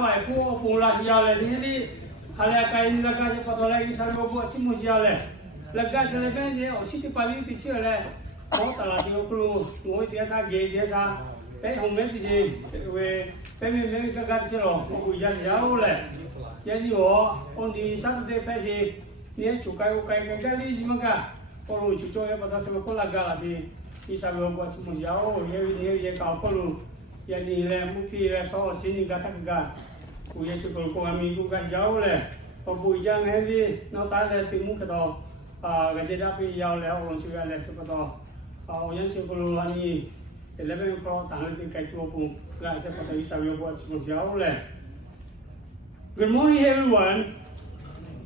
Pua pula jalan ini hal kain lega je patolai kisah buat cimu jalan lega jalan kan je siti paling kecil le oh talah sini perlu ngoi dia tak dia tak hongmen je we pemi kagak selo hujan jauh le jadi on di Saturday pagi ni cukai kali jimaga perlu cucuk ya patah cuma pun laga lagi kisah buat cimu jauh dia kau perlu jadi le mungkin le so sini kata Uya syukur ko amigo kan jauh le. Pabujang heavy no tale timu kato. Gajeda pi jauh le orang suka le kato. Uyan syukur ani 11 pro tangan ti kai tu pun la se kato isa yo buat semua jauh le. Good morning everyone.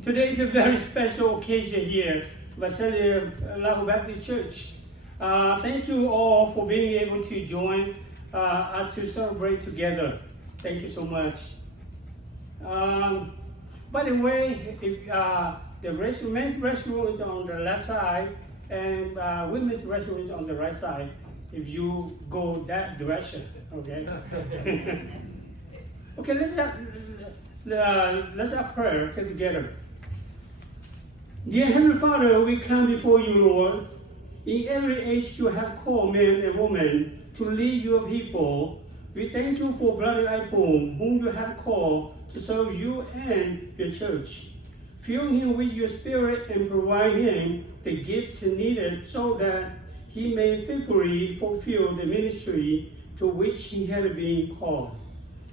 Today is a very special occasion here. Vasily Lahu Pastor Church. Thank you all for being able to join us to celebrate together. Thank you so much. By the way, if, the men's restroom is on the left side and women's restroom is on the right side. If you go that direction, okay. Okay, let's have prayer together. Dear Heavenly Father, we come before you, Lord. In every age, you have called men and women to lead your people. We thank you for Brother Aipong, whom you have called to serve you and your church. Fill him with your spirit and provide him the gifts needed so that he may faithfully fulfill the ministry to which he had been called.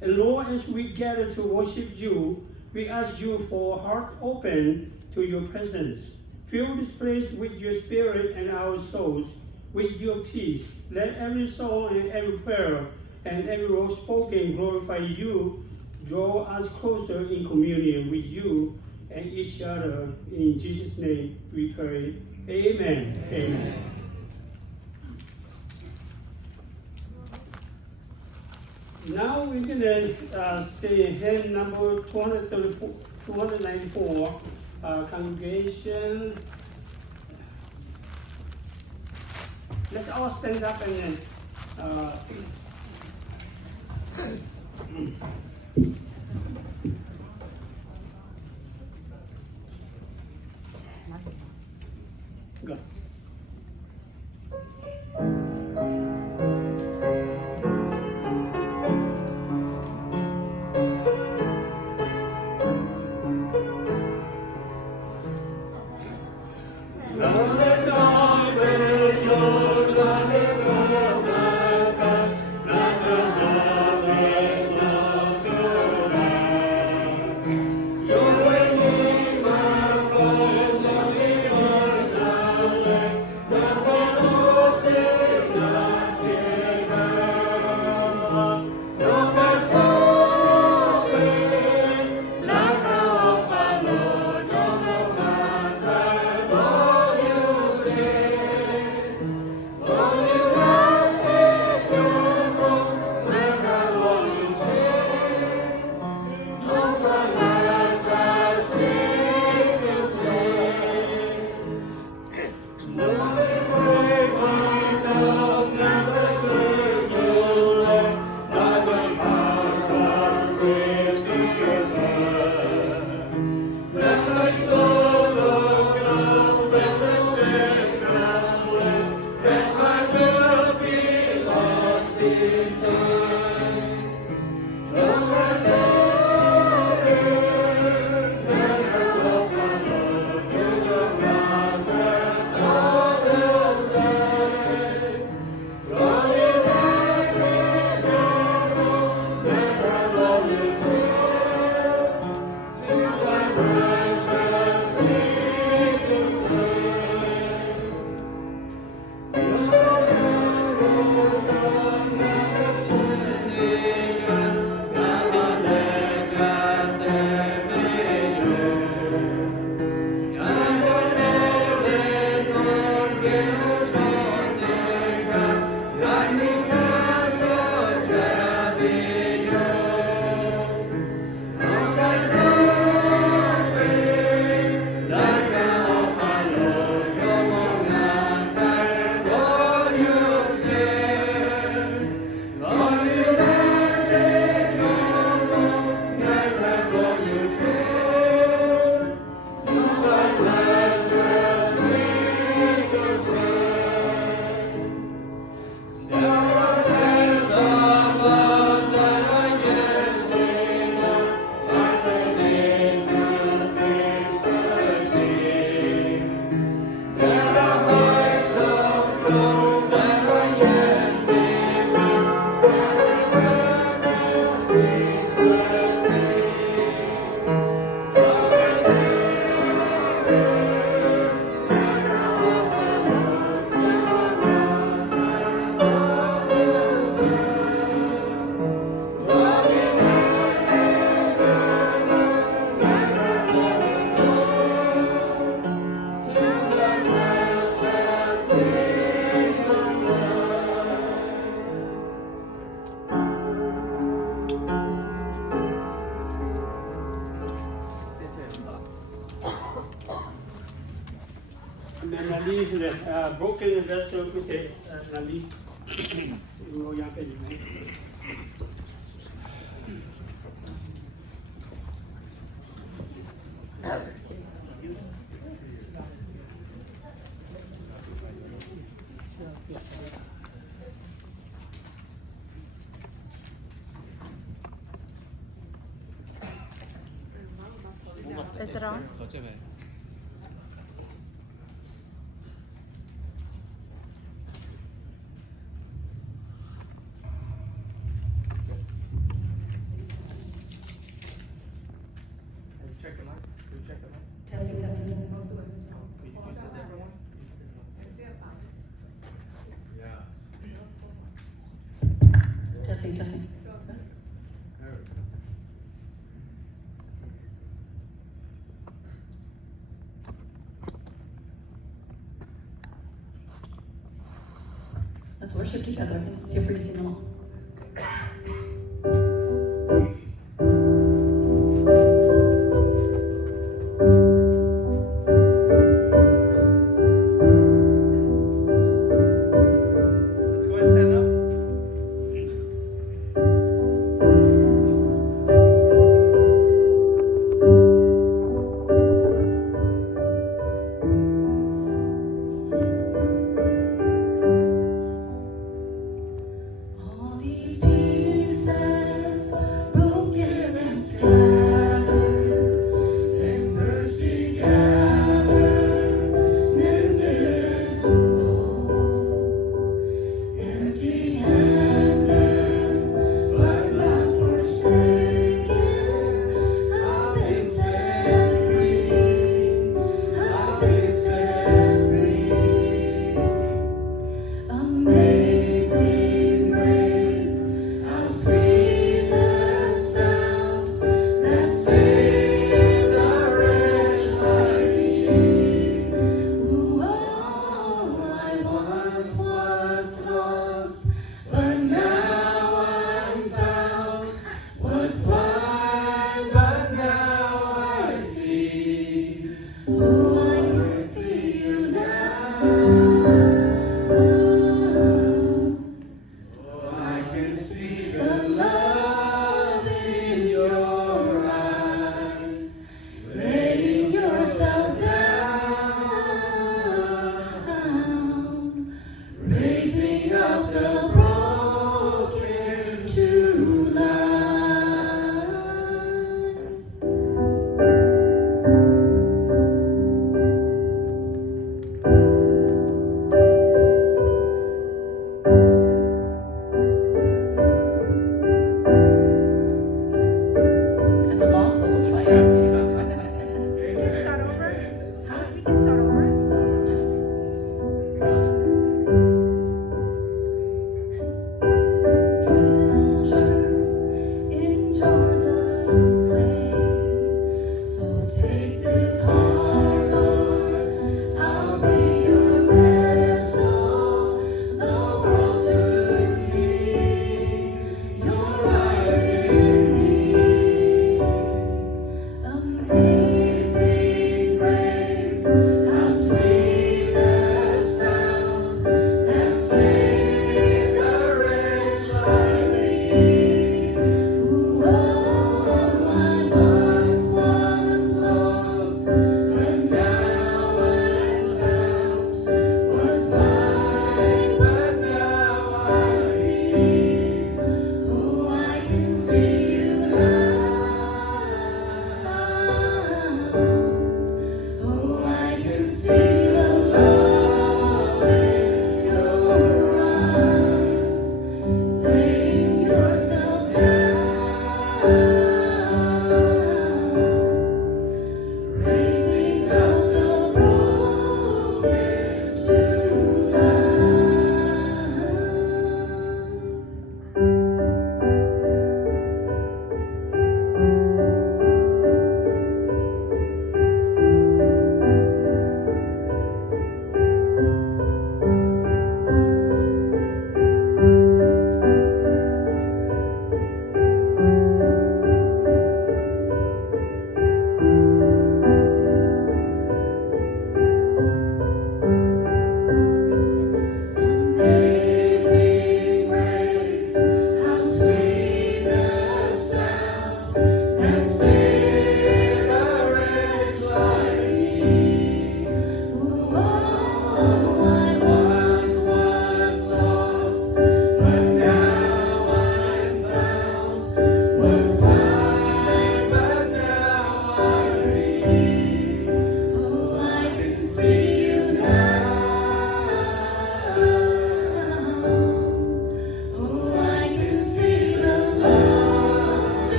And Lord, as we gather to worship you, we ask you for a heart open to your presence. Fill this place with your spirit and our souls with your peace. Let every song and every prayer and every word spoken glorify you. Draw us closer in communion with you and each other. In Jesus' name we pray. Amen. Amen. Now we're going to say hymn number 294, congregation. Let's all stand up and go. Nali broken vessel ku se nali mo yang ke ni. Is it on? Check the light. Check the light. Testing. Let's worship together. Feel free to sing along.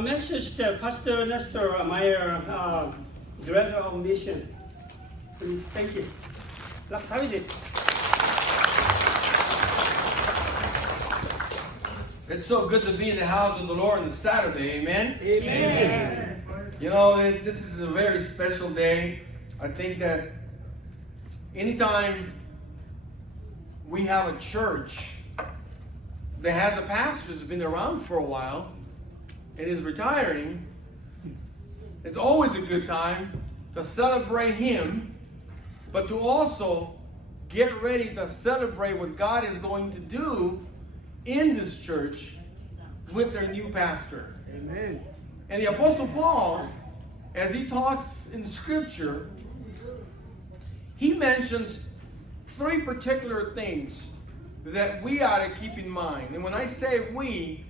message that Pastor Nestor, my director of mission. Thank you. How is it? It's so good to be in the house of the Lord on the Saturday, amen? Amen. You know, this is a very special day. I think that anytime we have a church that has a pastor who's been around for a while and is retiring, it's always a good time to celebrate him, but to also get ready to celebrate what God is going to do in this church with their new pastor. Amen. And the Apostle Paul, as he talks in Scripture, he mentions three particular things that we ought to keep in mind. And when I say we,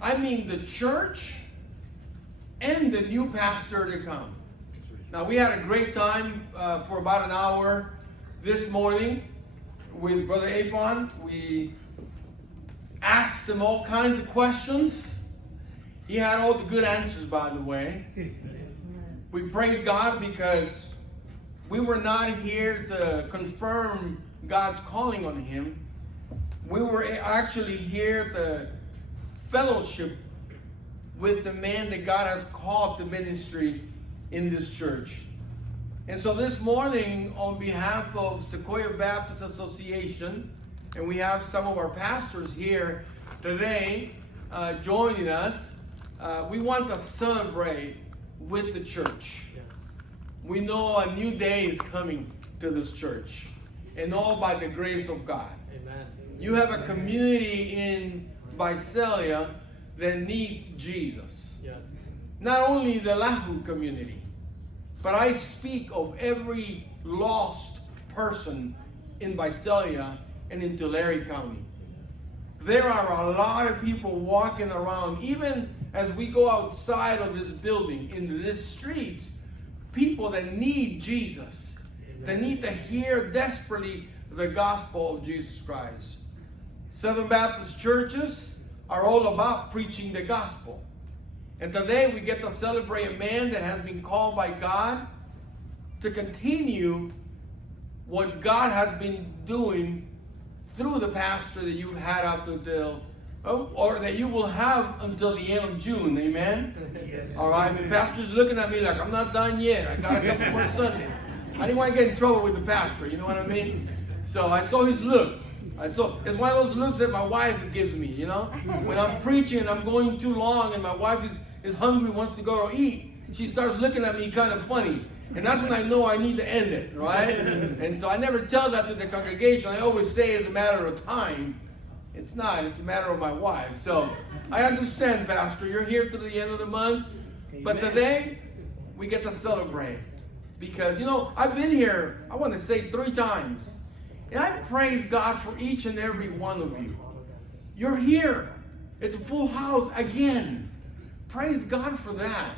I mean the church and the new pastor to come. Now, we had a great time for about an hour this morning with Brother Aipong. We asked him all kinds of questions. He had all the good answers, by the way. We praise God because we were not here to confirm God's calling on him. We were actually here to fellowship with the man that God has called to ministry in this church. And so this morning, on behalf of Sequoia Baptist Association, and we have some of our pastors here today joining us, we want to celebrate with the church. We know a new day is coming to this church, and all by the grace of God. Amen. You have a community in Visalia that needs Jesus. Yes. Not only the Lahu community, but I speak of every lost person in Visalia and in Tulare County. There are a lot of people walking around, even as we go outside of this building, into these streets, people that need Jesus. Amen. They need to hear desperately the gospel of Jesus Christ. Southern Baptist churches are all about preaching the gospel. And today we get to celebrate a man that has been called by God to continue what God has been doing through the pastor that you've had up until, or that you will have until the end of June. Amen? Yes. All right? The pastor's looking at me like, I'm not done yet. I got a couple more Sundays. I didn't want to get in trouble with the pastor. You know what I mean? So I saw his look. It's one of those looks that my wife gives me, you know? When I'm preaching and I'm going too long and my wife is hungry, wants to go to eat, she starts looking at me kind of funny. And that's when I know I need to end it, right? And so I never tell that to the congregation. I always say it's a matter of time. It's not. It's a matter of my wife. So I understand, Pastor. You're here to the end of the month. But today, we get to celebrate. Because, you know, I've been here, I want to say 3 times. And I praise God for each and every one of you. You're here. It's a full house again. Praise God for that.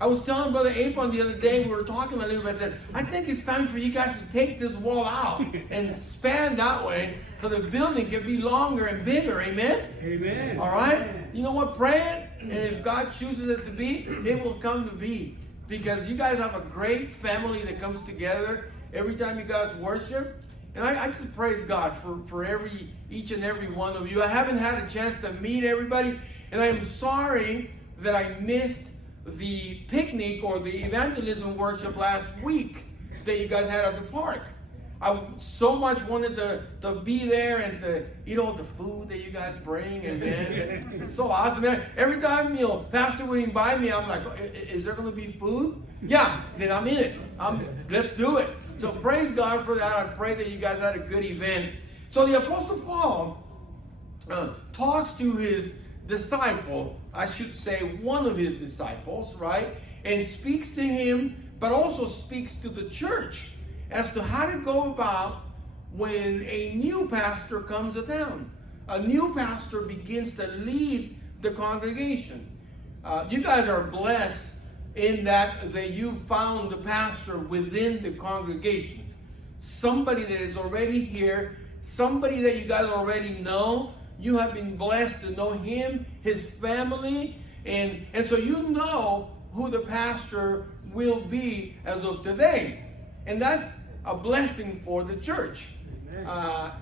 I was telling Brother Aipong the other day, we were talking a little bit, I said, I think it's time for you guys to take this wall out and span that way so the building can be longer and bigger. Amen? Amen. All right? You know what? Pray it, and if God chooses it to be, it will come to be. Because you guys have a great family that comes together every time you guys worship. And I just praise God for each and every one of you. I haven't had a chance to meet everybody, and I am sorry that I missed the picnic or the evangelism workshop last week that you guys had at the park. I so much wanted to be there and to eat all the food that you guys bring, and man, it's so awesome. Man, every time Pastor would invite me, I'm like, is there going to be food? Yeah, then I'm in it. Let's do it. So praise God for that. I pray that you guys had a good event. So the Apostle Paul talks to his disciple, I should say one of his disciples, right? And speaks to him, but also speaks to the church as to how to go about when a new pastor comes to town. A new pastor begins to lead the congregation. You guys are blessed in that you found the pastor within the congregation. Somebody that is already here, somebody that you guys already know. You have been blessed to know him, his family, And so you know who the pastor will be as of today. And that's a blessing for the church.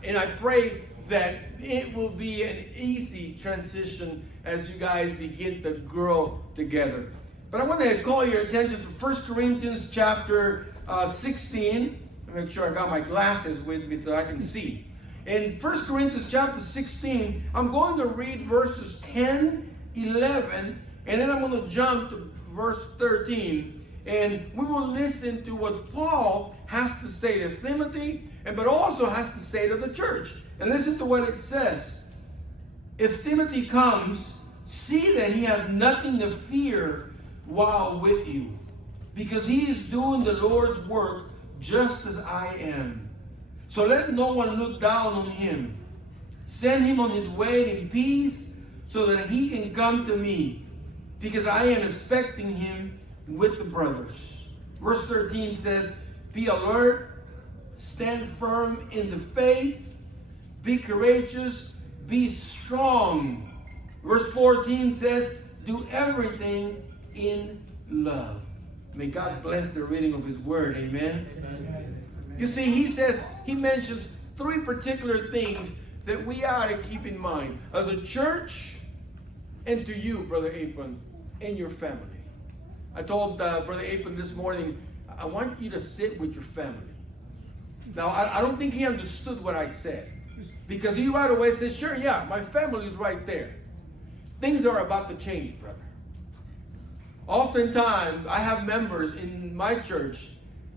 And I pray that it will be an easy transition as you guys begin to grow together. But I want to call your attention to 1 Corinthians chapter 16. Make sure I got my glasses with me so I can see. In 1 Corinthians chapter 16, I'm going to read verses 10, 11, and then I'm going to jump to verse 13. And we will listen to what Paul has to say to Timothy, but also has to say to the church. And listen to what it says. If Timothy comes, see that he has nothing to fear while with you, because he is doing the Lord's work just as I am. So let no one look down on him. Send him on his way in peace so that he can come to me, because I am expecting him with the brothers. Verse 13 says, be alert, stand firm in the faith, be courageous, be strong. Verse 14 says, do everything in love. May God bless the reading of his word. Amen. You see, he mentions three particular things that we are to keep in mind as a church, and to you, Brother Aipong, and your family. I told Brother Aipong this morning, I want you to sit with your family. Now, I don't think he understood what I said, because he right away said, sure, yeah, my family is right there. Things are about to change, brother. Oftentimes, I have members in my church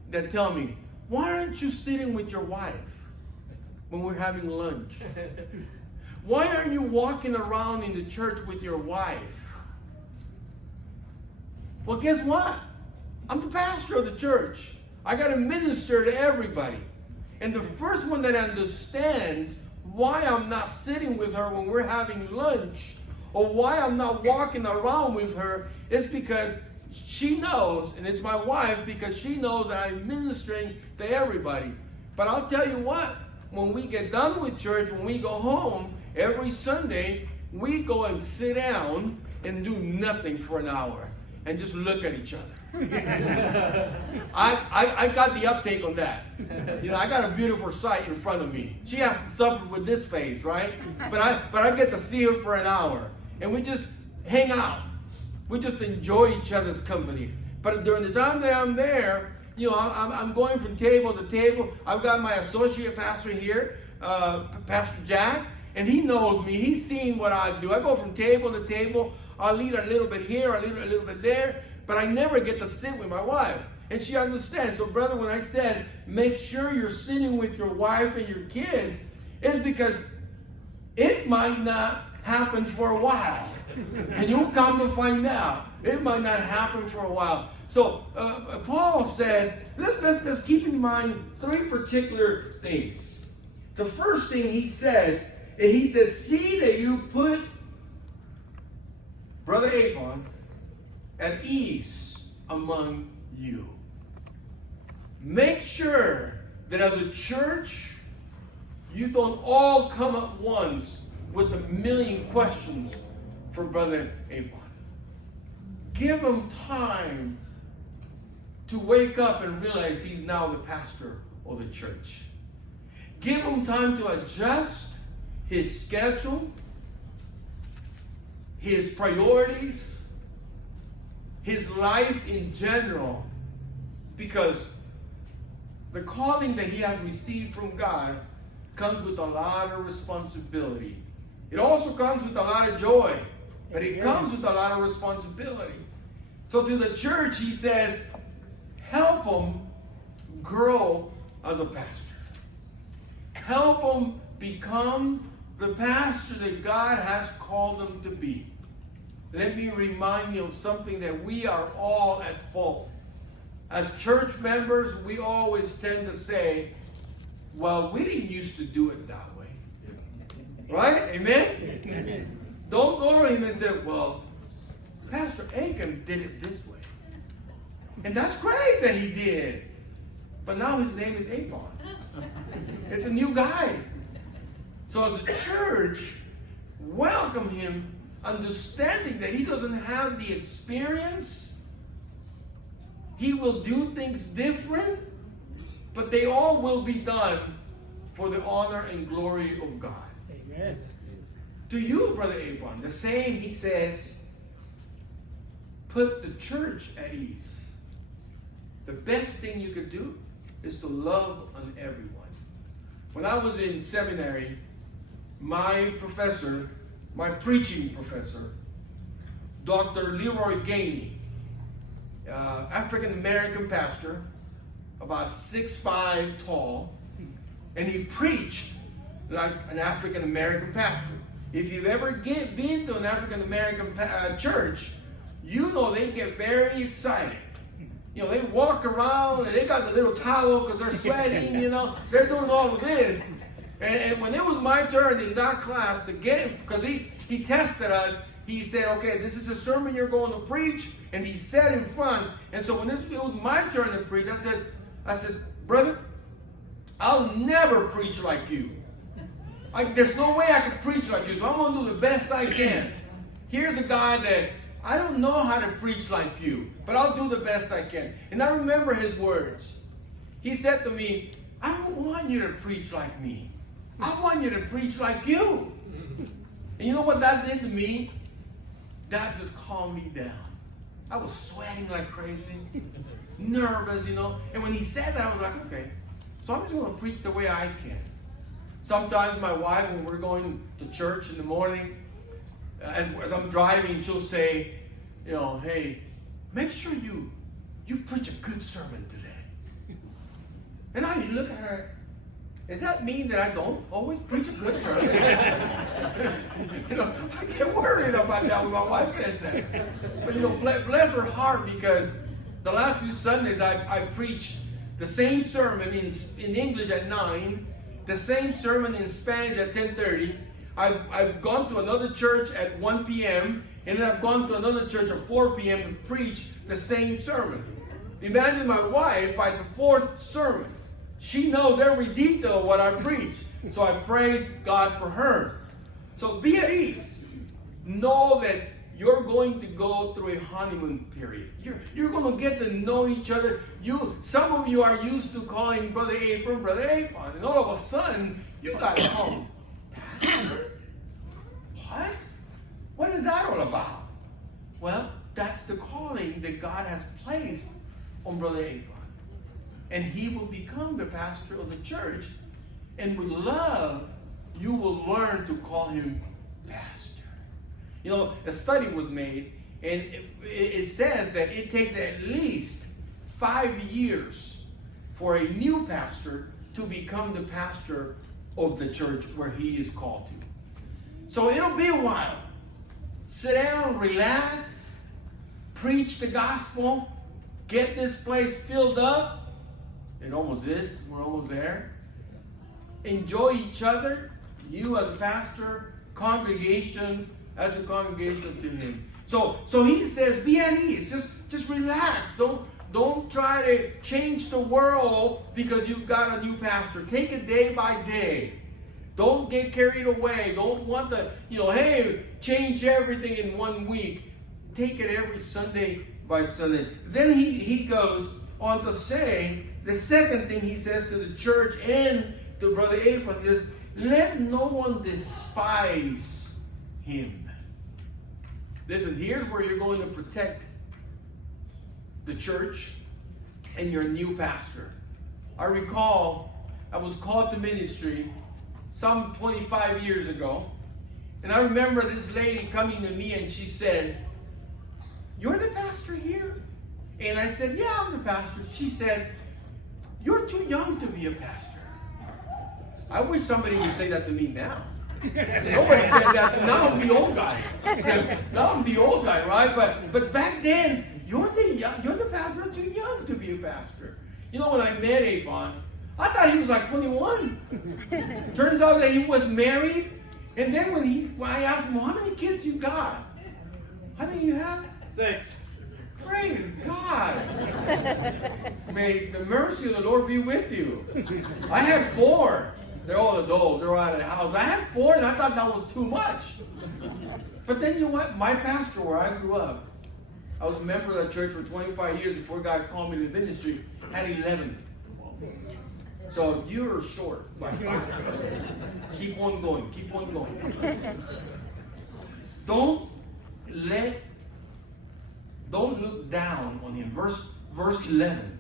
that tell me, why aren't you sitting with your wife when we're having lunch? Why aren't you walking around in the church with your wife? Well, guess what? I'm the pastor of the church. I got to minister to everybody. And the first one that understands why I'm not sitting with her when we're having lunch, or why I'm not walking around with her, is because she knows, and it's my wife, because she knows that I'm ministering to everybody. But I'll tell you what, when we get done with church, when we go home, every Sunday, we go and sit down and do nothing for an hour and just look at each other. I got the uptake on that. You know, I got a beautiful sight in front of me. She has to suffer with this face, right? But I get to see her for an hour, and we just hang out. We just enjoy each other's company. But during the time that I'm there, you know, I'm going from table to table. I've got my associate pastor here, Pastor Jack, and he knows me. He's seen what I do. I go from table to table. I'll lead a little bit here, I'll lead a little bit there, but I never get to sit with my wife. And she understands. So, brother, when I said, make sure you're sitting with your wife and your kids, it's because it might not happen for a while. And you'll come to find out. It might not happen for a while. So, Paul says, let's keep in mind three particular things. The first thing he says, see that you put Brother Aipong at ease among you. Make sure that as a church, you don't all come at once with a million questions for Brother Aipong. Give him time to wake up and realize he's now the pastor of the church. Give him time to adjust his schedule, his priorities, his life in general, because the calling that he has received from God comes with a lot of responsibility. It also comes with a lot of joy, but it comes with a lot of responsibility. So to the church, he says, help him grow as a pastor. Help him become the pastor that God has called him to be. Let me remind you of something that we are all at fault. As church members, we always tend to say, well, we didn't used to do it that way. Right? Amen? Don't go to him and say, well, Pastor Aiken did it this way. And that's great that he did. But now his name is Aipong. It's a new guy. So as a church, welcome him understanding that he doesn't have the experience. He will do things different, but they all will be done for the honor and glory of God. Amen. To you, Brother Aipong, the same, he says, put the church at ease. The best thing you could do is to love on everyone. When I was in seminary, my professor, my preaching professor, Dr. Leroy Gainey, African-American pastor, about 6'5" tall, and he preached like an African-American pastor. If you've ever been to an African-American church, you know they get very excited. You know, they walk around and they got the little towel because they're sweating, you know. They're doing all of this. And when it was my turn in that class to get him, because he tested us, he said, okay, this is a sermon you're going to preach. And he sat in front. And so when it was my turn to preach, I said, brother, I'll never preach like you. There's no way I could preach like you, so I'm going to do the best I can. Here's a guy that I don't know how to preach like you, but I'll do the best I can. And I remember his words. He said to me, I don't want you to preach like me. I want you to preach like you. And you know what that did to me? That just calmed me down. I was sweating like crazy, nervous, you know. And when he said that, I was like, okay, so I'm just going to preach the way I can. Sometimes my wife, when we're going to church in the morning, as I'm driving, she'll say, you know, hey, make sure you preach a good sermon today. And I look at her, does that mean that I don't always preach a good sermon? You know, I get worried about that when my wife says that. But you know, bless her heart, because the last few Sundays I preached the same sermon in English at 9, the same sermon in Spanish at 10:30. I've gone to another church at 1 p.m. and then I've gone to another church at 4 p.m. to preach the same sermon. Imagine my wife, by the 4th sermon, she knows every detail of what I preach. So I praise God for her. So be at ease. Know that you're going to go through a honeymoon period. You're going to get to know each other. Some of you are used to calling Brother Aipong, Brother Aipong, and all of a sudden, you got to call him Pastor? What? What is that all about? Well, that's the calling that God has placed on Brother Aipong. And he will become the pastor of the church. And with love, you will learn to call him pastor. You know, a study was made, and it says that it takes at least 5 years for a new pastor to become the pastor of the church where he is called to. So it'll be a while. Sit down, relax, preach the gospel, get this place filled up. It almost is. We're almost there. Enjoy each other. You as a pastor, congregation as a congregation to him. So he says, be at ease. Just relax. Don't try to change the world because you've got a new pastor. Take it day by day. Don't get carried away. Don't want to, hey, change everything in 1 week. Take it every Sunday by Sunday. Then he goes on to say, the second thing he says to the church and to Brother Aipong is, let no one despise him. Listen, here's where you're going to protect the church and your new pastor. I recall I was called to ministry some 25 years ago, and I remember this lady coming to me and she said, "You're the pastor here?" And I said, "Yeah, I'm the pastor." She said, "You're too young to be a pastor." I wish somebody would say that to me now. Nobody said that. Now I'm the old guy. Now I'm the old guy, right? But back then, you're the pastor, too young to be a pastor. You know, when I met Aipong, I thought he was like 21. Turns out that he was married. And then when I asked him, "How many kids you got?" "How many you have?" 6. Praise God. May the mercy of the Lord be with you. I have 4. They're all adults. They're all out of the house. I had 4, and I thought that was too much. But then you know what? My pastor, where I grew up, I was a member of that church for 25 years before God called me to the ministry, had 11. So you're short. Keep on going. Keep on going. Don't look down on him. Verse 11.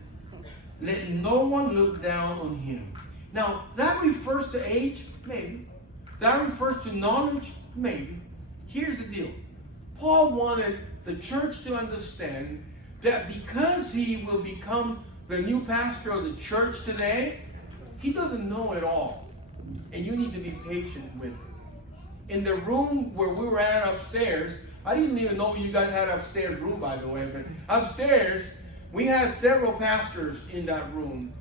Let no one look down on him. Now, that refers to age? Maybe. That refers to knowledge? Maybe. Here's the deal. Paul wanted the church to understand that because he will become the new pastor of the church today, he doesn't know it all. And you need to be patient with him. In the room where we were at upstairs, I didn't even know you guys had an upstairs room, by the way, but upstairs, we had several pastors in that room.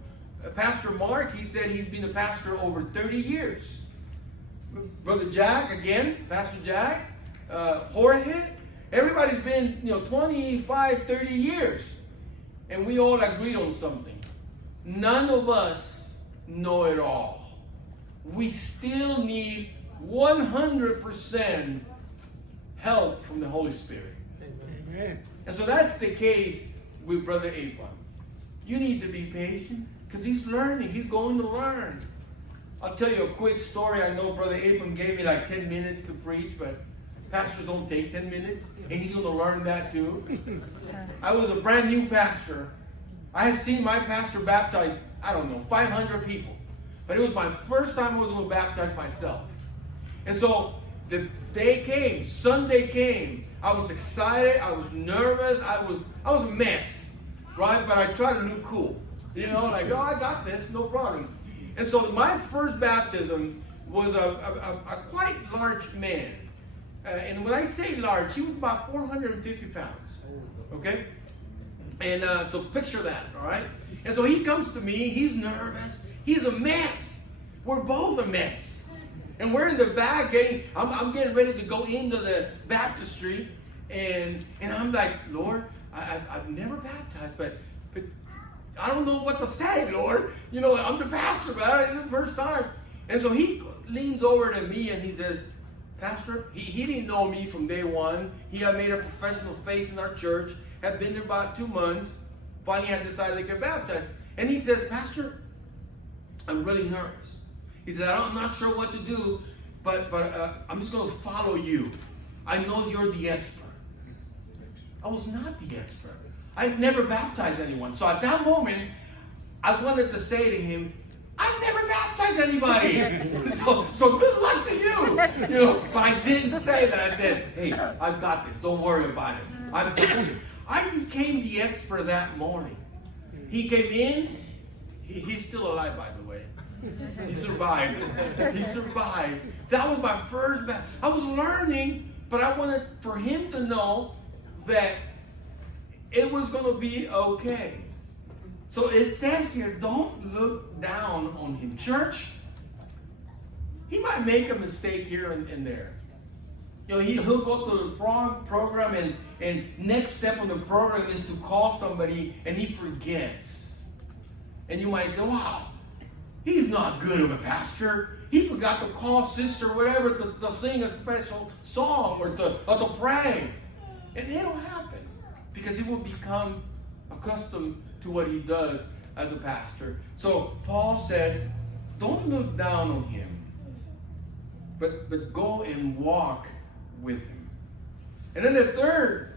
Pastor Mark, he said he's been a pastor over 30 years. Brother Jack, again, Pastor Jack, Jorge, everybody's been, 25, 30 years. And we all agreed on something. None of us know it all. We still need 100% help from the Holy Spirit. Amen. And so that's the case with Brother Aipong. You need to be patient because he's learning. He's going to learn. I'll tell you a quick story. I know Brother Aipong gave me like 10 minutes to preach, but pastors don't take 10 minutes, and he's going to learn that too. I was a brand new pastor. I had seen my pastor baptize, 500 people. But it was my first time I was going to baptize myself. And so the day came, Sunday came. I was excited. I was nervous. I was a mess, right? But I tried to look cool. I got this, no problem. And so my first baptism was a quite large man. And when I say large, he was about 450 pounds. Okay? And so picture that, all right? And so he comes to me. He's nervous. He's a mess. We're both a mess. And we're in the back I'm getting ready to go into the baptistry. And I'm like, Lord, I've never baptized, but I don't know what to say, Lord. I'm the pastor, but it's the first time. And so he leans over to me and he says, Pastor, he didn't know me from day one. He had made a professional faith in our church, had been there about 2 months, finally had decided to get baptized. And he says, Pastor, I'm really nervous. He said, I'm not sure what to do, but I'm just going to follow you. I know you're the expert. I was not the expert. I'd never baptized anyone. So at that moment, I wanted to say to him, I've never baptized anybody. so good luck to you. But I didn't say that. I said, hey, I've got this. Don't worry about it. I became the expert that morning. He came in. He's still alive, by the way. He survived. He survived. That was my first I was learning, but I wanted for him to know that it was going to be okay. So it says here, don't look down on him. Church, he might make a mistake here and there. He'll go to the program and next step on the program is to call somebody and he forgets. And you might say, wow, he's not good of a pastor. He forgot to call sister, whatever, to sing a special song or to pray. And it'll happen because he will become accustomed to what he does as a pastor. So Paul says, don't look down on him, but go and walk with him. And then the third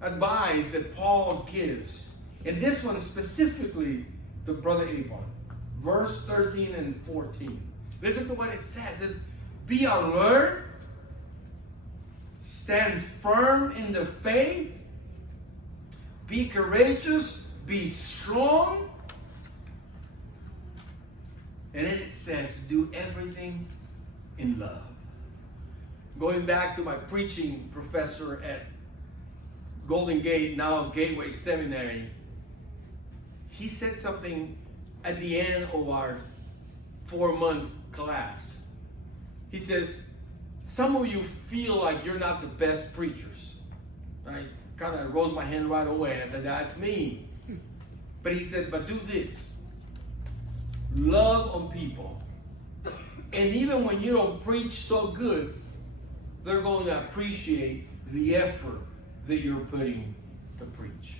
advice that Paul gives, and this one specifically to Brother Aipong, verse 13 and 14. Listen to what it says. It says, be alert, stand firm in the faith, be courageous, be strong. And then it says, do everything in love. Going back to my preaching professor at Golden Gate, now Gateway Seminary, he said something at the end of our 4-month class. He says, some of you feel like you're not the best preachers. I kind of rose my hand right away and said, that's me. But he said, but do this. Love on people. And even when you don't preach so good, they're going to appreciate the effort that you're putting to preach.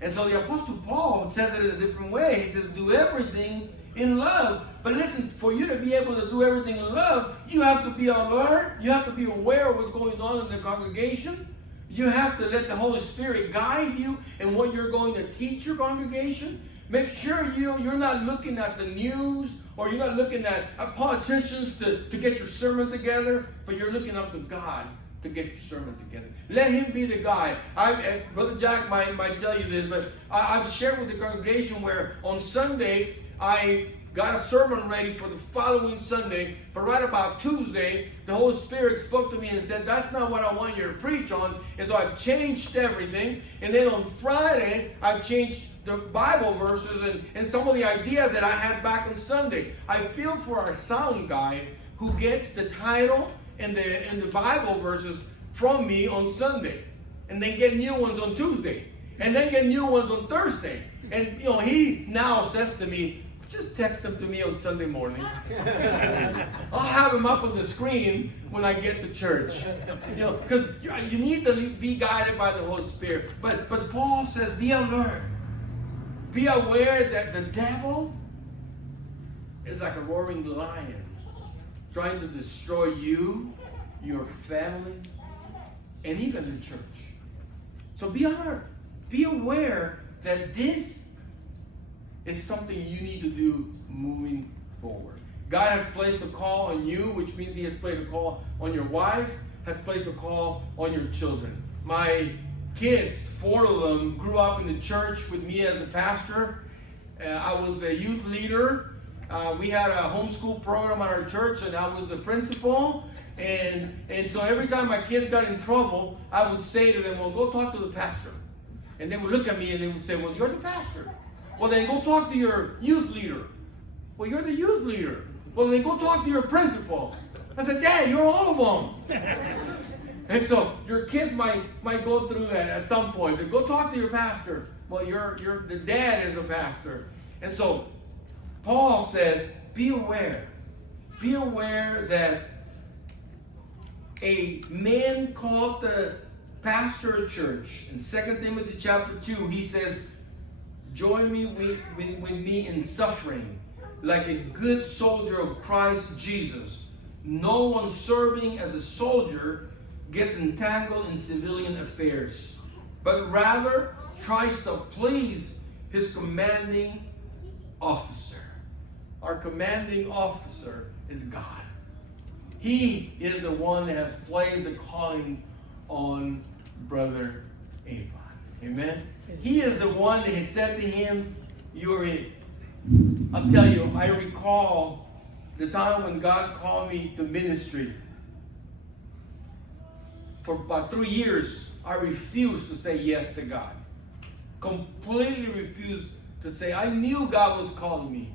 And so the Apostle Paul says it in a different way. He says, do everything in love. But listen, for you to be able to do everything in love, you have to be alert. You have to be aware of what's going on in the congregation. You have to let the Holy Spirit guide you in what you're going to teach your congregation. Make sure you're not looking at the news, or you're not looking at politicians to get your sermon together, but you're looking up to God to get your sermon together. Let Him be the guide. Brother Jack might tell you this, but I've shared with the congregation where on Sunday I got a sermon ready for the following Sunday, but right about Tuesday, the Holy Spirit spoke to me and said, that's not what I want you to preach on. And so I've changed everything. And then on Friday, I've changed the Bible verses and some of the ideas that I had back on Sunday. I feel for our sound guy who gets the title and the Bible verses from me on Sunday, and then get new ones on Tuesday, and then get new ones on Thursday. And he now says to me, just text them to me on Sunday morning. I'll have them up on the screen when I get to church. Because you need to be guided by the Holy Spirit. But Paul says, be alert. Be aware that the devil is like a roaring lion trying to destroy you, your family, and even the church. So be alert. Be aware that this is something you need to do moving forward. God has placed a call on you, which means He has placed a call on your wife, has placed a call on your children. My kids, 4 of them, grew up in the church with me as a pastor. I was the youth leader. We had a homeschool program at our church, and I was the principal. And so every time my kids got in trouble, I would say to them, well, go talk to the pastor. And they would look at me and they would say, well, you're the pastor. Well, then go talk to your youth leader. Well, you're the youth leader. Well, then go talk to your principal. I said, Dad, you're all of them. And so your kids might go through that at some point. They go talk to your pastor. Well, the dad is a pastor. And so Paul says, be aware. Be aware that a man called the pastor of church in 2 Timothy chapter 2, he says, join me with me in suffering like a good soldier of Christ Jesus. No one serving as a soldier gets entangled in civilian affairs, but rather tries to please his commanding officer. Our commanding officer is God. He is the one that has placed the calling on Brother Aipong. Amen? He is the one that has said to him, you're it. I'll tell you, I recall the time when God called me to ministry. For about 3 years, I refused to say yes to God. Completely refused to say. I knew God was calling me.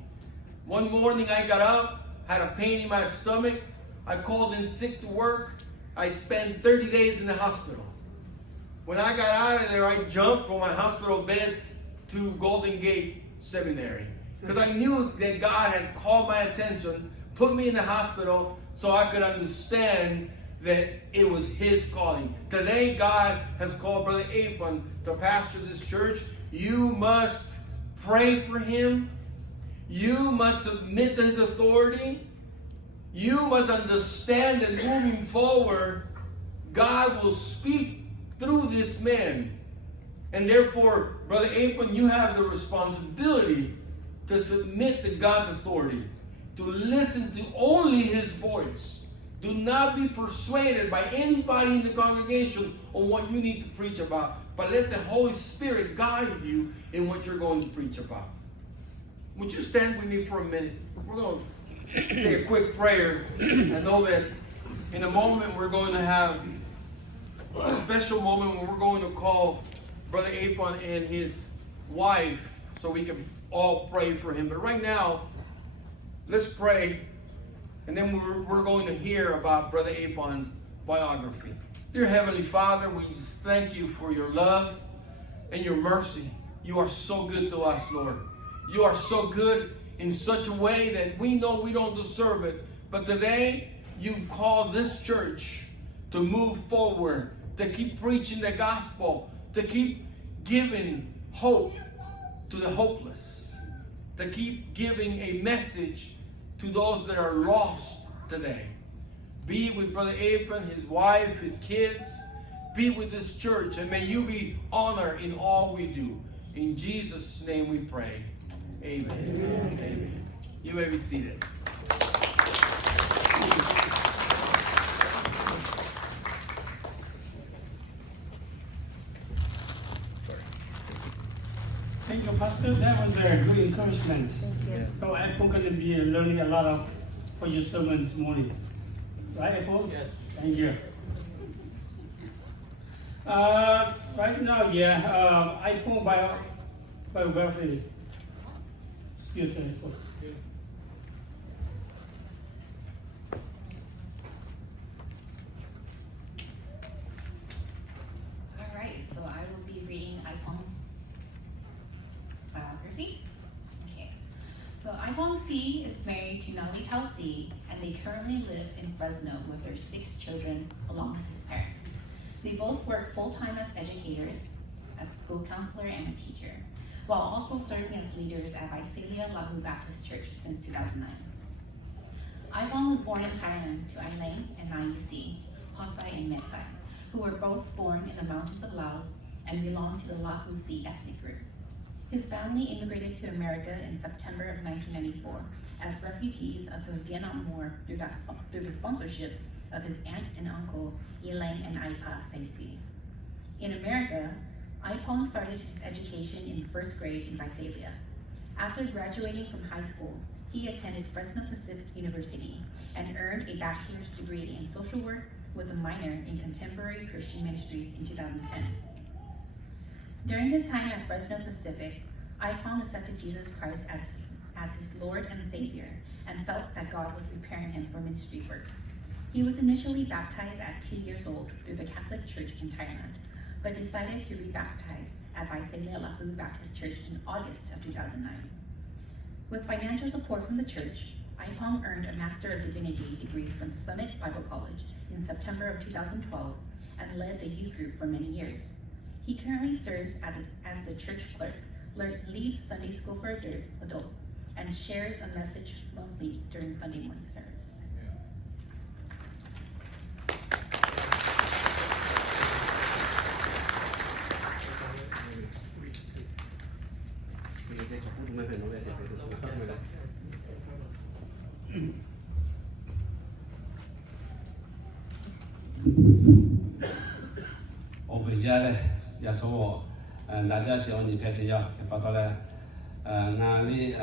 One morning I got up, had a pain in my stomach. I called in sick to work. I spent 30 days in the hospital. When I got out of there, I jumped from my hospital bed to Golden Gate Seminary. Because I knew that God had called my attention, put me in the hospital so I could understand that it was His calling. Today, God has called Brother Aipong to pastor this church. You must pray for him. You must submit to his authority. You must understand that moving forward, God will speak through this man. And therefore, Brother Aipong, you have the responsibility to submit to God's authority, to listen to only His voice. Do not be persuaded by anybody in the congregation on what you need to preach about, but let the Holy Spirit guide you in what you're going to preach about. Would you stand with me for a minute? We're going to say a quick prayer. I know that in a moment we're going to have a special moment when we're going to call Brother Aipong and his wife so we can all pray for him. But right now, let's pray, and then we're going to hear about Brother Aipong's biography. Dear Heavenly Father, we just thank you for your love and your mercy. You are so good to us, Lord. You are so good in such a way that we know we don't deserve it. But today, you've called this church to move forward, to keep preaching the gospel, to keep giving hope to the hopeless, to keep giving a message to those that are lost today. Be with Brother Abraham, his wife, his kids. Be with this church, and may you be honored in all we do. In Jesus' name we pray. Amen. Amen. Amen. You may be seated. Thank you, Pastor. That was a good encouragement. Thank you. So I'm going to be learning a lot for your sermon this morning. Right, Apple? Yes. Thank you. Right now, Aipong biography. Beautiful. All right, so I will be reading Aipong's biography. Okay, so Aipong C is married to Lahu C, and they currently live in Fresno with their 6 children along with his parents. They both work full-time as educators, as a school counselor and a teacher, while also serving as leaders at Visalia Lahu Baptist Church since 2009. Aipong was born in Thailand to Aileen and Nayisi, Pasai and Mesai, who were both born in the mountains of Laos and belonged to the Lahu C ethnic group. His family immigrated to America in September of 1994 as refugees of the Vietnam War through the sponsorship of his aunt and uncle, Elaine and Aipa Saisi. In America, Aipong started his education in 1st grade in Visalia. After graduating from high school, he attended Fresno Pacific University and earned a bachelor's degree in social work with a minor in contemporary Christian ministries in 2010. During his time at Fresno Pacific, Aipong accepted Jesus Christ as his Lord and Savior and felt that God was preparing him for ministry work. He was initially baptized at 2 years old through the Catholic Church in Thailand, but decided to rebaptize at Visalia Lahu Baptist Church in August of 2009. With financial support from the church, Aipong earned a Master of Divinity degree from Summit Bible College in September of 2012 and led the youth group for many years. He currently serves as the church clerk, leads Sunday school for adults, and shares a message monthly during Sunday morning service. Obejale ya so la ja se oni pe ya pa to le na li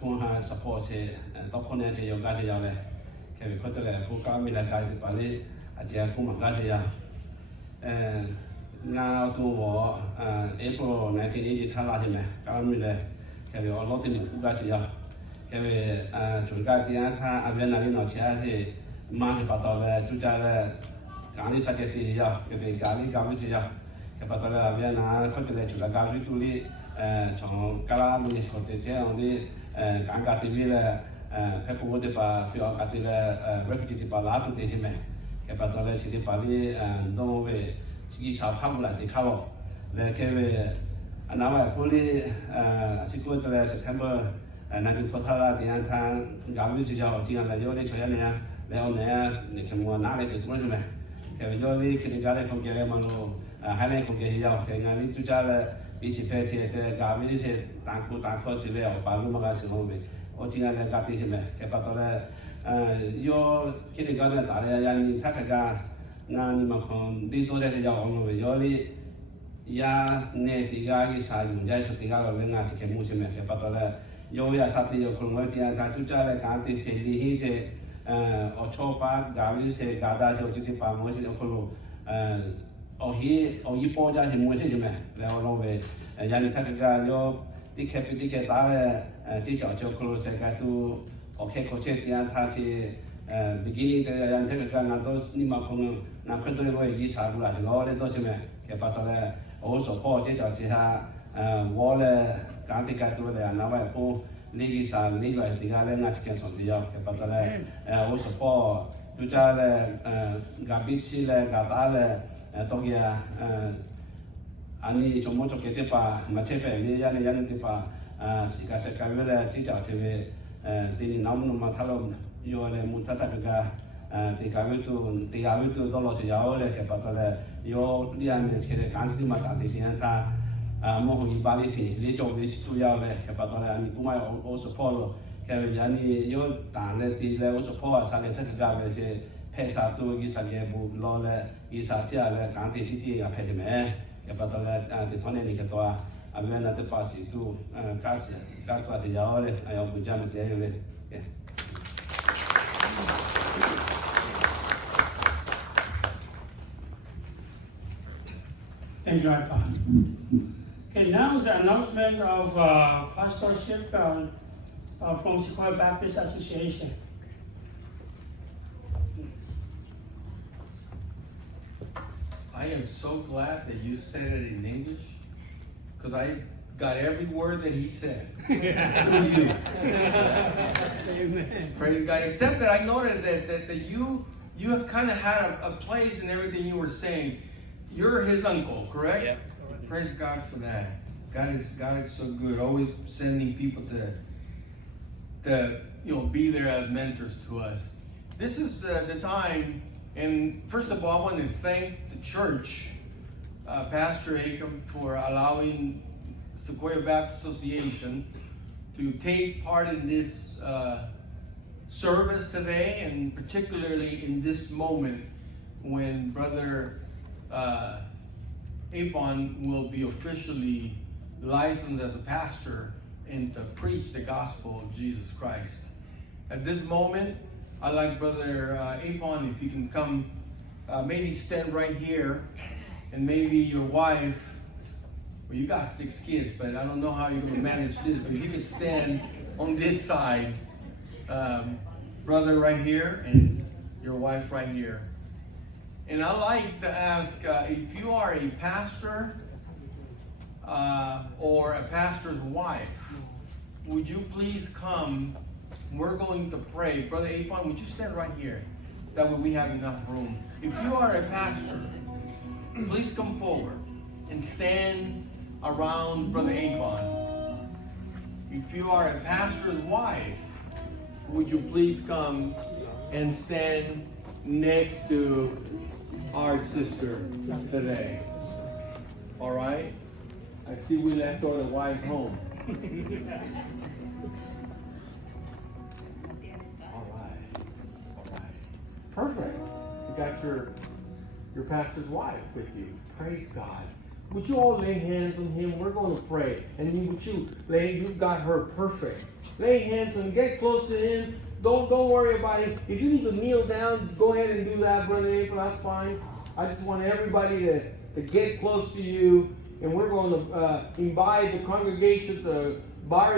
ko ha support se to ko ne je yo ga je ya le ke ko to le ko ka mi la ga pa le a je ko ma ga je ya na to wo April 1980 tha la je me ka mi le ke yo lo tin ku ga se ya ke chu ga ti ya tha a na li no cha se ma pa to le chu cha le Gani saketi ya, kete gani se ya, kepatala abia na kote le chula gani tuli, chong kala muni kote che only ganga tibi le, kepo de pa fio kati le refugee di pa la tu te me, kepatala chidi pali don we chigi sa phamula di kawo, le keve anawa puli sikut le September 1944 di antang gani se ya, tiang le yo le choya le ya, le on ne kemo na le te kulo me. Kaya joli kinigare kong kaya malo hane kong kaya yaw kaya ngani tu jala bici peci ete gabi se tangku si le o palu maga si hobe o tinga le gati si me kaya patole yo kinigare tare ya ni takaga na ni makon di to de yaw ono be joli ya ne tiga ki sa yung jai so tiga lo lenga si kemu si me kaya patole yo ya sati yo kong tiga ta tu jala ganti se li hi se o chopa gavi se gada se o chiti pa mo se o lo o hi po ja se mo se me le o lo ve ya ni ta ga yo ti ke ta ti cho lo se ga tu o ke ko che tian ta che beginning de ya ni ta ga na do ni ma khong na khon to le wo yi sa bu la lo le do se me ke pa to le o so po che cho chi ha wo le ga ti ga tu le na wa po Ligi sa liga tiga le na chicken son dia ke patale o so po chú cha là gà bít xí là gà tá là tao kia anh đi trong môi trường cái tiếp à mà chế phải đi anh tiếp à sĩ cả sẽ cái là chỉ cho sẽ về tiền nắm mà thay lòng yêu là muốn thay cái thì cái thì cái đó là sẽ giàu là cái bắt là yêu đi anh cái cái gì mà thì anh ta mua hồi Bali thì lấy cho về tu giàu là cái bắt là anh cũng ai ở support rồi cái anh yêu tàn là thì là ở support sang cái cái về sẽ pesa tu cái sang cái bu lo là cái sang chia là cái thì cái phải thế cái bắt là thì thằng này cái toa à bên là cái pass itu các toa thì giàu là ai cũng jam thì giàu là Thank you, Ipa. Okay, now is the announcement of pastorship from Sequoia Baptist Association. I am so glad that you said it in English, because I got every word that he said. Through you. Amen. Praise God. Except that I noticed that you kind of had a place in everything you were saying. You're his uncle, correct? Yep. Praise God for that. God is so good. Always sending people to be there as mentors to us. This is the time, and first of all, I want to thank the church, Pastor Aipong, for allowing Sequoia Baptist Association to take part in this service today, and particularly in this moment when Brother Aipong will be officially licensed as a pastor and to preach the gospel of Jesus Christ. At this moment, I'd like Brother Aipong, if you can come, maybe stand right here, and maybe your wife, well, you got 6 kids, but I don't know how you're going to manage this, but if you could stand on this side, brother right here, and your wife right here. And I'd like to ask, if you are a pastor or a pastor's wife, would you please come? We're going to pray. Brother Aipong, would you stand right here? That way we have enough room. If you are a pastor, please come forward and stand around Brother Aipong. If you are a pastor's wife, would you please come and stand next to our sister today? All right? I see we left all the wives home. All right. Perfect. You got your pastor's wife with you. Praise God. Would you all lay hands on him? We're going to pray. And would you've got her perfect. Lay hands on him. Get close to him. Don't worry about it. If you need to kneel down, go ahead and do that, Brother Aipong. That's fine. I just want everybody to get close to you. And we're going to invite the congregation to bow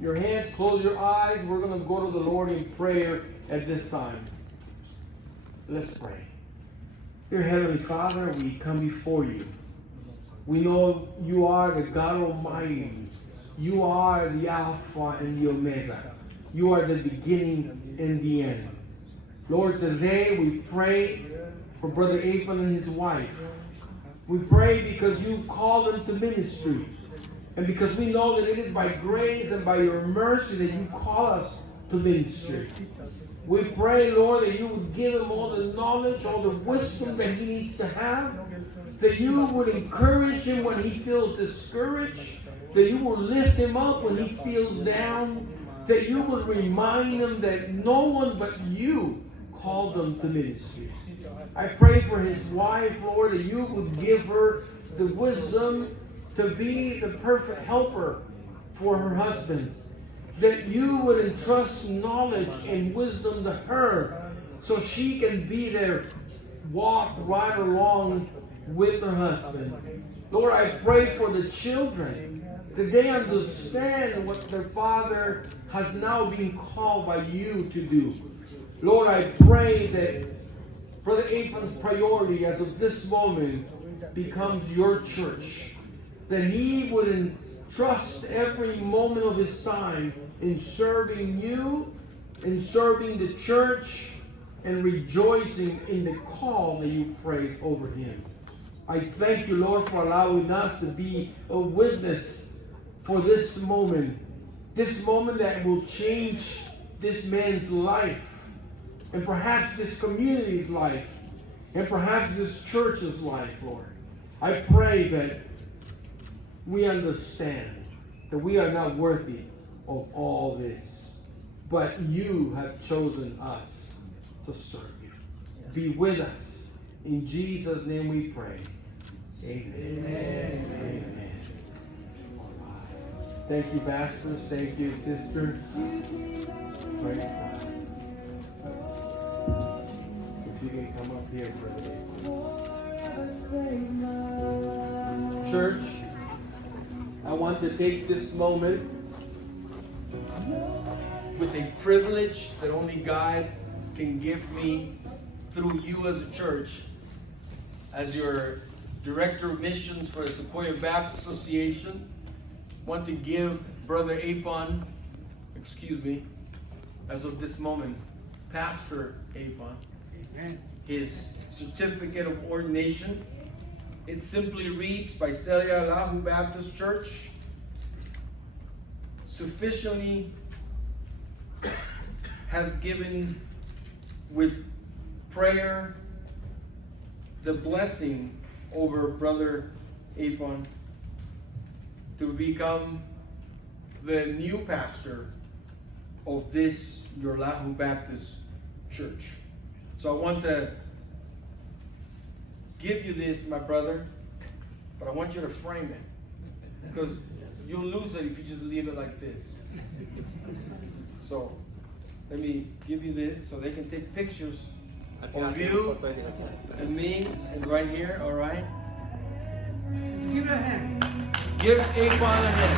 your hands, close your eyes. We're going to go to the Lord in prayer at this time. Let's pray. Dear Heavenly Father, we come before you. We know you are the God Almighty. You are the Alpha and the Omega. You are the beginning and the end. Lord, today we pray for Brother Aipong and his wife. We pray because you called them to ministry. And because we know that it is by grace and by your mercy that you call us to ministry. We pray, Lord, that you would give him all the knowledge, all the wisdom that he needs to have. That you would encourage him when he feels discouraged. That you will lift him up when he feels down. That you would remind him that no one but you called them to ministry. I pray for his wife, Lord, that you would give her the wisdom to be the perfect helper for her husband. That you would entrust knowledge and wisdom to her so she can be there, walk right along with her husband. Lord, I pray for the children that they understand what their father has now been called by you to do. Lord, I pray that Brother Aipong's priority as of this moment becomes your church. That he would entrust every moment of his time in serving you, in serving the church, and rejoicing in the call that you placed over him. I thank you, Lord, for allowing us to be a witness for this moment that will change this man's life, and perhaps this community's life, and perhaps this church's life, Lord. I pray that we understand that we are not worthy of all this, but you have chosen us to serve you. Be with us. In Jesus' name we pray. Amen. Amen. All right. Thank you, pastors. Thank you, sisters. Praise God. If you can come up here, brother. Church, I want to take this moment with a privilege that only God can give me through you as a church, as your Director of Missions for the Sequoia Baptist Association. I want to give Brother Aipong, as of this moment, Pastor Aipong, his certificate of ordination. It simply reads, by Celia Lahu Baptist Church, sufficiently has given with prayer the blessing over Brother Aipong to become the new pastor of this, your Lahu Baptist Church. So I want to give you this, my brother, but I want you to frame it, because you'll lose it if you just leave it like this. So let me give you this so they can take pictures of you and me and right here, all right? Give it a hand. Give Aipong a hand.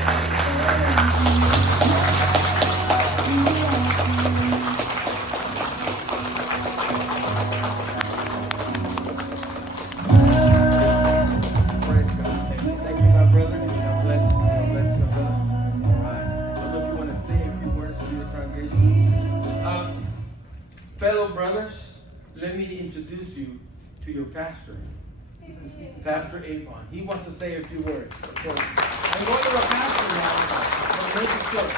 Praise God. Thank you, my brother. God bless you. God bless you. All right. I don't know if you want to say a few words to the congregation. Fellow brothers, let me introduce you to your pastor, Pastor Aipong. He wants to say a few words. So, I'm going to a pastor now, but make it short.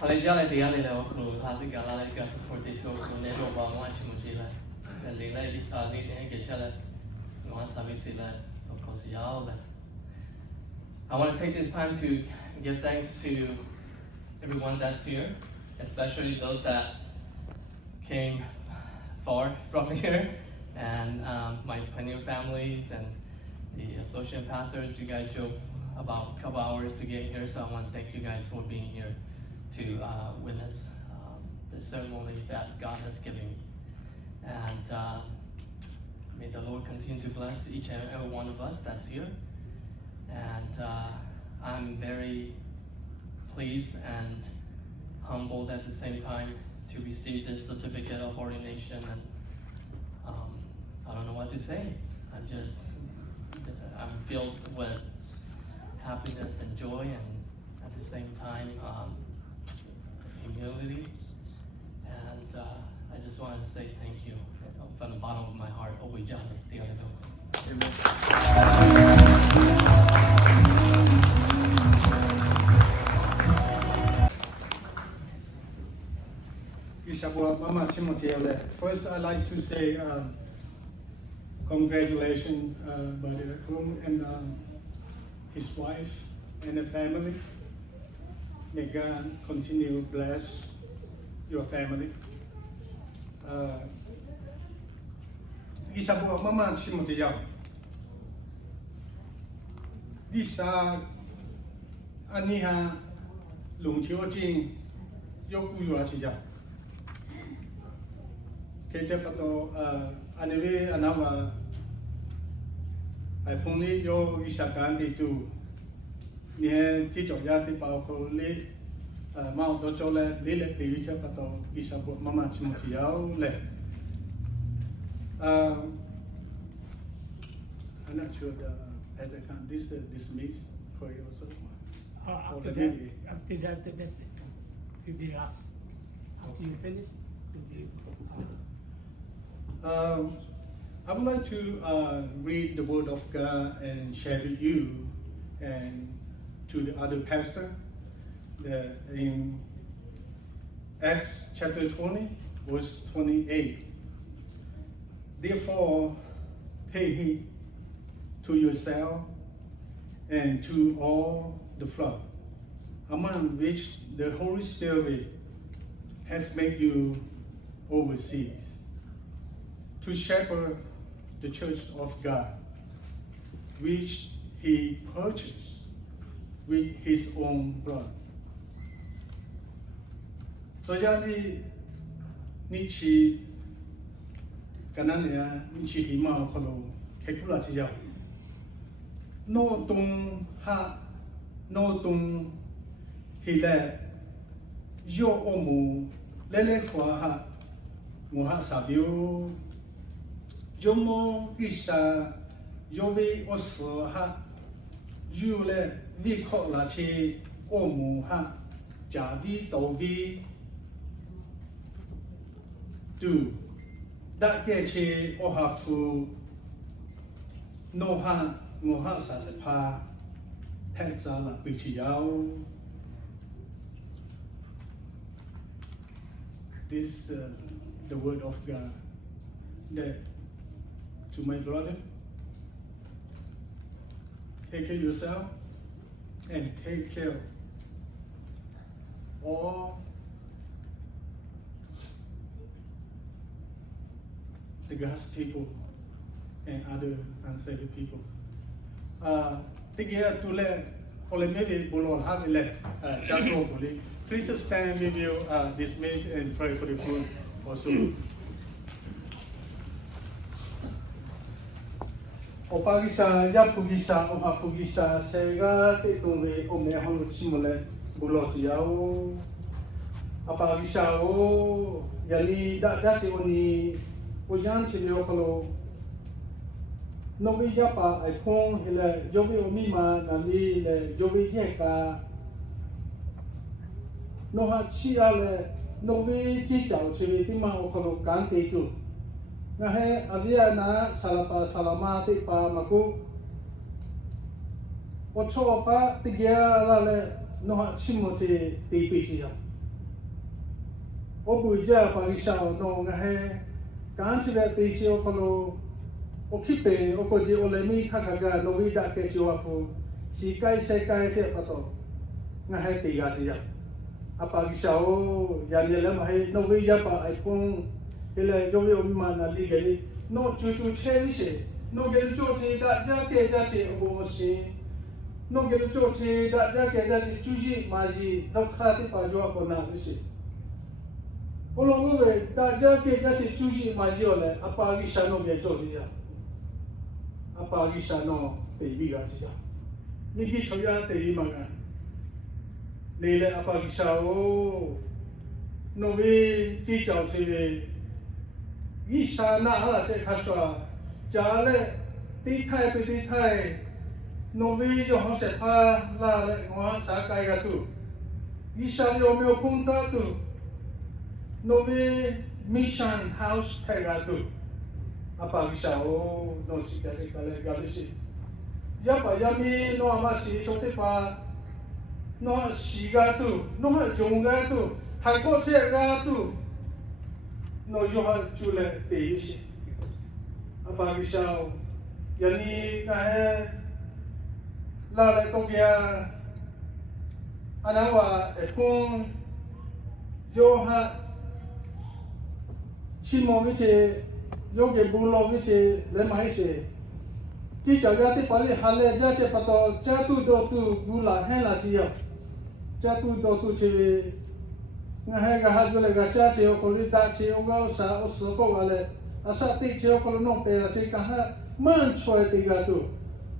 Alejale de ale la okru hasi galala ka support so ko ne do ba mo chimu jila le la di sa ni ne ke chala no service la ko siala. I want to take this time to give thanks to everyone that's here, especially those that came far from here, and my pioneer families and the associate pastors. You guys drove about a couple hours to get here, so I want to thank you guys for being here to witness the ceremony that God has given me. And may the Lord continue to bless each and every one of us that's here. And I'm very pleased and humbled at the same time to receive this certificate of ordination, and I don't know what to say. I'm filled with happiness and joy, and at the same time humility, and I just wanted to say thank you from the bottom of my heart. First, I'd like to say congratulations, Brother Kung and his wife and the family. May God continue to bless your family. Isabuak mama simutiyaw. Bisa aniha lungchiwa jing yokuyua siyaw. Keja pato aniwe anawa ai pungli yo isakan itu ni chichok ya ti pao ko le mau to chole le le ti cha pato isabuak mama simutiyaw le. I'm not sure as I can dismiss for you also. After that, that's it. Could be last. After you finish, could be. I would like to read the Word of God and share with you and to the other pastor in Acts chapter 20, verse 28. Therefore, pay heed to yourself and to all the flock, among which the Holy Spirit has made you overseers, to shepherd the church of God, which he purchased with his own blood. So yani nichi kanania nichi hima kolo kekula chiya. No tung ha no tung hile yo omu lele fwa ha muha sabio Jomo Gisa Yovi Osfo Ha Yule Viko Lachi Omu Ha Javi Dovi Do That Geche Ohapu Noha Moha Sasepa Pexala Bichiao. This the word of God. That to my brother, take care of yourself and take care of all the God's people and other unsaved people. Please stand with you, dismiss and pray for the food also. Opagisa, Yapugisa, Opagisa, Sega, Tetumbe, Omeho, Chimole, Bulotiao, Apagisa, Yali, that's only Ojan Chiliopolo, Novi Japa, Aipong, Jovi Omima, Nami, Jovi Jeka, Noha Chiale, Novi Chichao, Chivitima, Okolo, Kante too. Ngahe avia na salapa salamati pa maku ocho pa tigia la le no chimoti ti pichia obuja pa isao no ngahe kanchile ti chio kolo okipe okoji olemi khakaga no vida ke chiwapu sikai sekai se pato ngahe tiga tia apa isao yanele mai no vida pa Aipong ele jovi omima na ligeli no chuchu chense no gel choche da jake jake obosi no gel choche da jake jake chuji maji dokhati pa jo ko na bisi olongo ve da jake jake chuji maji ole apagi shano ge jodi ya apagi shano te biga ya niki choya te imaga lele apagi shao no ve chi chao che Isha na hala che khaswa jale ti thai novi jo hong se pha la le ngwa sa kai ga tu Isha yo myo punta tu novi mission house thai ga tu apa Isha o no si ka le ga si ya pa ya mi no ama si chote pa no si ga tu no ha jong ga tu thai ko che ga tu no yoha chule teishi apa bisao yani kahe la le tokia anawa Aipong yoha chimo viche yoge bulo viche le maise ti jaga ti pali hale ja che pato chatu do tu bula hela sia chatu do tu che ngahe ga hajule ga cha che o koli da che o ga sa o so ko wale asa ti che o kolo no pe che ka ha man choi ti ga tu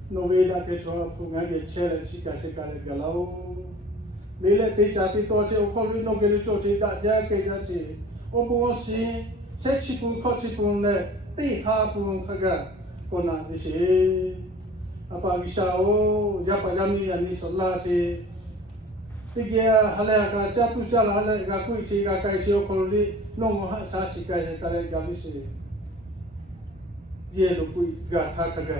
no ve da ke cho pu nga ge che le si ka se ka le ga lao le le ti cha ti to che o koli no ge le cho che da ja ke ja che o bu si se chi pu ko chi pu le ti ha pu ka ga ko na di se apa bisa o ya pa ya ni so la che Thì kia hale ka cha tu cha la hale ka kui chi ka kai chi ko li nong ha sa si kai ka le ga mi si ye lo kui ga tha ka ga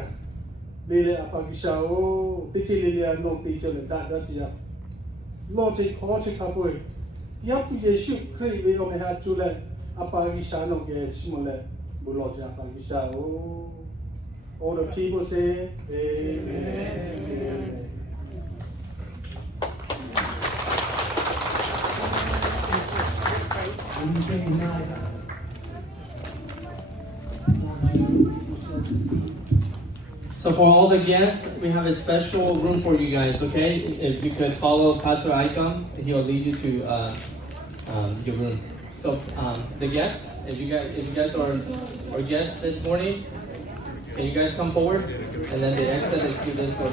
le le apa ki sha o ti chi le no ti cho le da chi ya lo chi ko chi ka pui ya pu ye shu kri ve o me ha chu le apa ki sha no ke shi mo le bu lo cha apa ki sha o all the people say amen. So for all the guests, we have a special room for you guys, okay? If you could follow Pastor Aipong, he'll lead you to your room. So the guests, if you guys are guests this morning, can you guys come forward? And then the exit is through this door.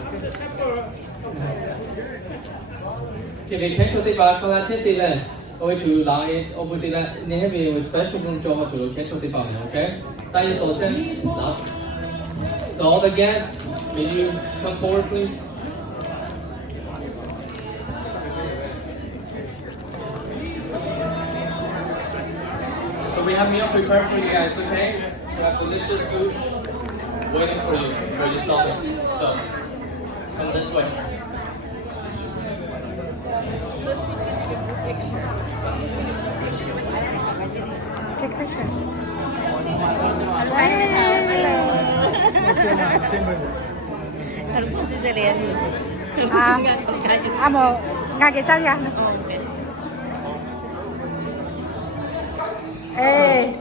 Okay, can you take back the chest? Ôi chú lại ô bữa tiệc này nên hay về special room cho họ chú khen cho tiệc bằng okay? Tay tổ chân đó. So all the guests, may you come forward, please? So we have meal prepared for you guys, okay? We have delicious food waiting for you stomach. So come this way. Take pictures. Amo, ngake chaya.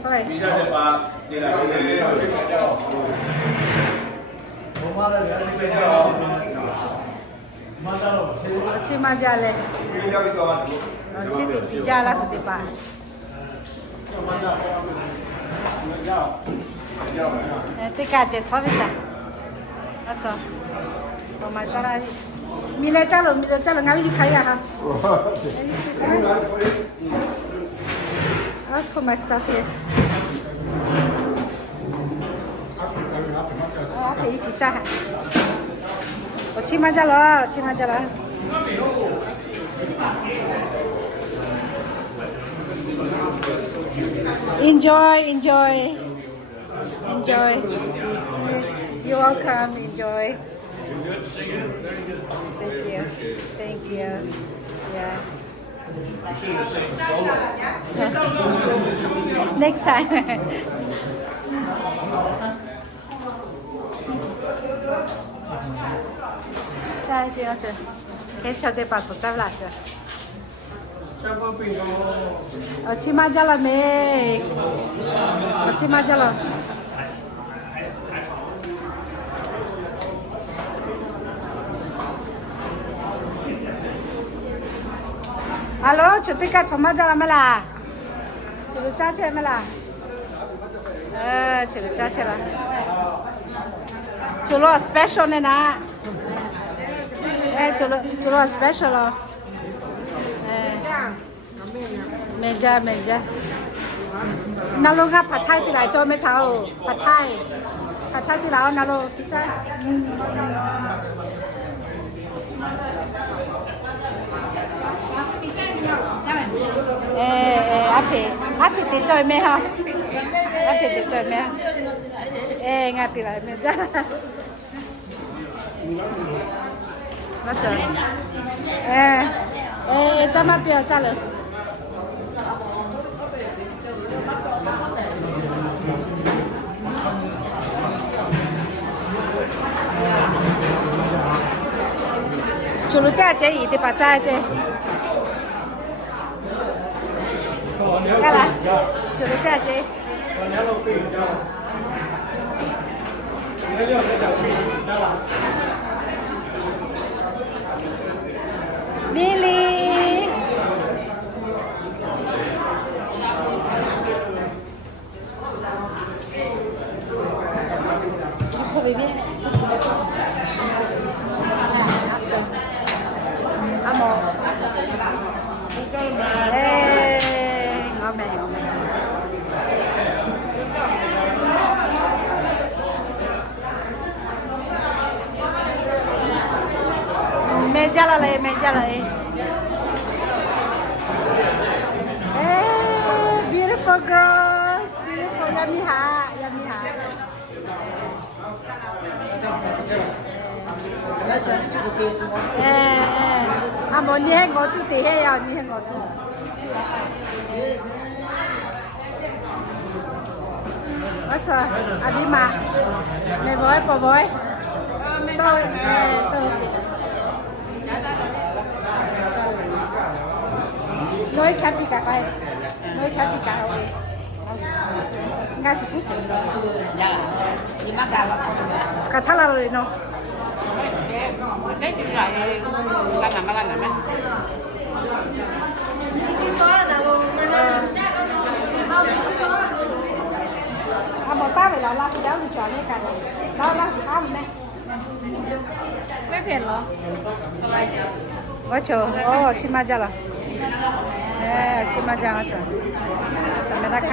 Sorry. Chima jale. Chimi pijala kutipa. Tika je thobisa. Acha. Mama chara. Mile chalo ngawi khaya ha. I'll put my stuff here. Oh, okay, pizza. Chima jalo. Enjoy. You're welcome. Enjoy. Thank you. Yeah. Next time. Chai chị ơi, cái cho tôi bảo sốt là gì? Ở chi mà ra là mẹ, ở chi mà ra là. Alo, chú tích cả chồng mà ra là mẹ là, chú được cha chơi mẹ là, chú được cha chơi là, chú lo special này nè. Chú lo special lo. Mình ra. Nalo ngápผัดไทย thì lại cho mấy thảoผัดไทย thì lại nalo pizza. Api thì chơi mẹ ha. Api thì chơi mẹ. Ngáp thì lại mình ra. Mất rồi. Cho mà bia cho rồi. Chú lúc cha chơi gì thì bà cha chơi. Cái là chú lúc cha chơi. Billy. Không bị biết. Amo. Ngon mẹ. Mẹ ra lại. 要米哈，要米哈。阿莫你喺我都地喺呀，你喺我都。我錯，阿邊嘛，妹妹寶貝，都nói khép đi cả phải nói khép đi cả ok ngay sự cố sự dạ là gì mắc gà vào cả thằng nào rồi nó cái chuyện này làm mấy à một ba phải là cái đó thì chọn cái cả đó là khá mình đây mấy phiền rồi 맞죠? 치마자라. 네, 치마자 맞죠. 자메다카.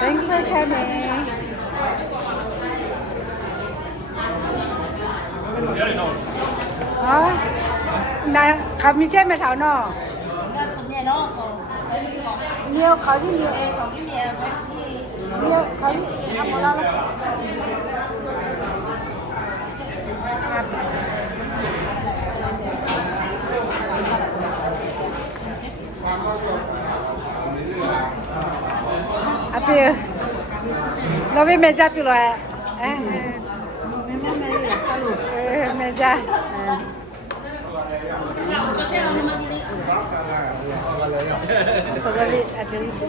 Thanks for coming. 나 감이 제일 thảo nọ. Nhiều khó chứ nhiều. Nhiều khó chứ. Ăn một lát. Apa? Nabi meja tu lah. Meja. Sorry, aja itu.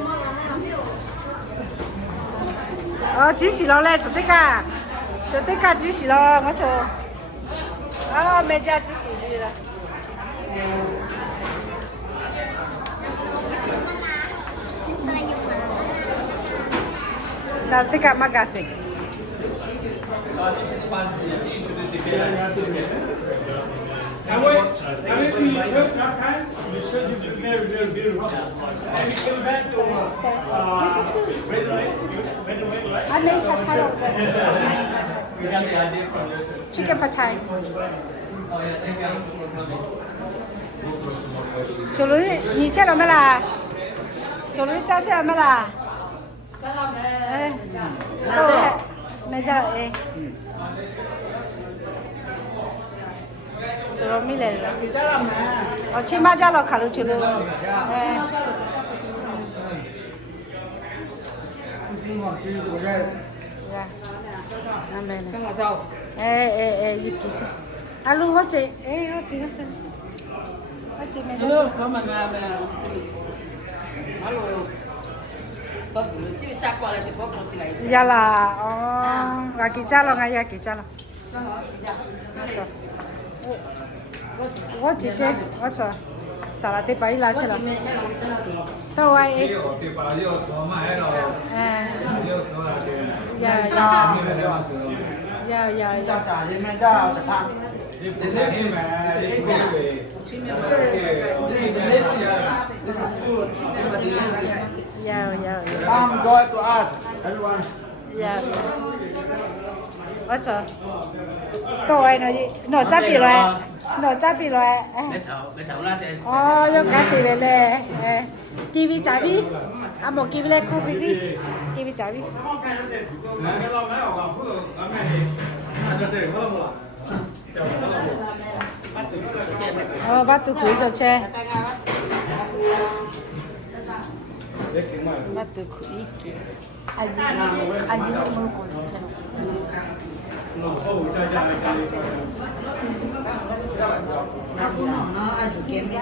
Oh, chỉ xí lo嘞，做这个只xí lo，我做。啊，没加只xí去了。那这个嘛干什？And when we church that time, the church is very, very beautiful. And we came back to red light. anh nên phải thay đổi. We got the idea from the Chicken pad thai. Chú lưới, nhìn chết rồi mới là. Chú lưới cháu chết rồi mới là. Đâu đấy? Mẹ ra rồi. Chú lưới mới lên rồi. Chim ba ra rồi khả lưới chú lưới. Làm đây này. Dịp kì chứ. Alo, hốt chị. Hốt chị nó xem. Hốt chị mẹ alo sao mà làm alo có chỉ chắc qua lại thì có con gì Dạ là gà kỳ cha lo ngay kỳ cha lo. Hốt chị chứ. Hốt chị. Sao là tiếp bấy là chứ là. Đâu ai. Dạ. Come joy to us, everyone. Dạ. What's up? Tôi nó chắc bị rồi. Nó chắc bị rồi. cái thầu là thì Yo cá tì về lệ. Kiwi chả bi. Một kiwi lệ coffee bi. Kiwi chả bi. Bắt tụ khủy cho che. Bắt tụ khủy. 아직 먹고 있어. nó cũng nó ai chủ kiến nó